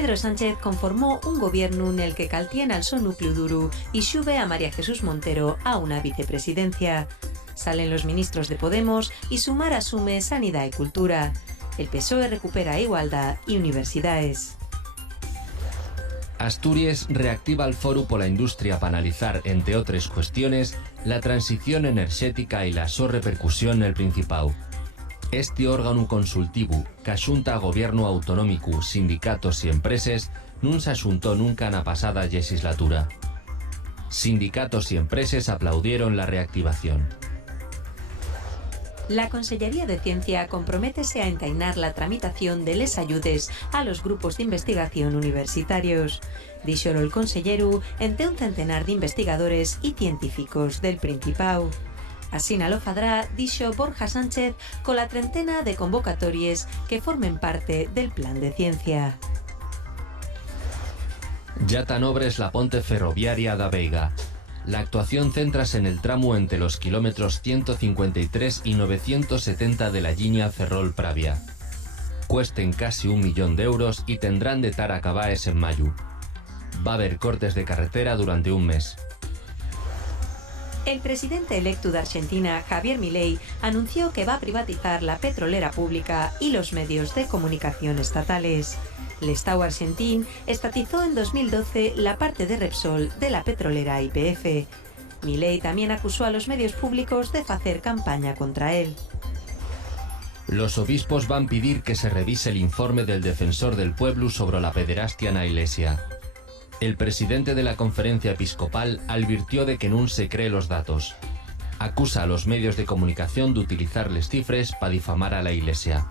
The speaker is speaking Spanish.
Pedro Sánchez conformó un gobierno en el que caltiena al su núcleo duro y sube a María Jesús Montero a una vicepresidencia. Salen los ministros de Podemos y Sumar asume Sanidad y Cultura. El PSOE recupera Igualdad y Universidades. Asturias reactiva el Foro pola Industria para analizar, entre otras cuestiones, la transición energética y la so repercusión en el Principado. Este órgano consultivo, que axunta a gobierno autonómico, sindicatos y empresas, nun se axuntó nunca na pasada legislatura. Sindicatos y empresas aplaudieron la reactivación. La Consellería de Ciencia comprométese a entainar la tramitación de les ayudes a los grupos de investigación universitarios. Díxolo el consellero entre un centenar de investigadores y científicos del Principado. Así lo fadrá, dixo Borja Sánchez, con la treintena de convocatorias que formen parte del Plan de Ciencia. Ya tan obres la ponte ferroviaria da Veiga. La actuación centrase en el tramo entre los kilómetros 153 y 970 de la línea Ferrol-Pravia. Cuesten casi 1 millón de euros y tendrán de estar acabaes en mayo. Va a haber cortes de carretera durante un mes. El presidente electo de Argentina, Javier Milei, anunció que va a privatizar la petrolera pública y los medios de comunicación estatales. El Estado argentino estatizó en 2012 la parte de Repsol de la petrolera YPF. Milei también acusó a los medios públicos de hacer campaña contra él. Los obispos van a pedir que se revise el informe del defensor del pueblo sobre la pederastia en la iglesia. El presidente de la conferencia episcopal advirtió de que no se cree los datos. Acusa a los medios de comunicación de utilizar les cifres para difamar a la iglesia.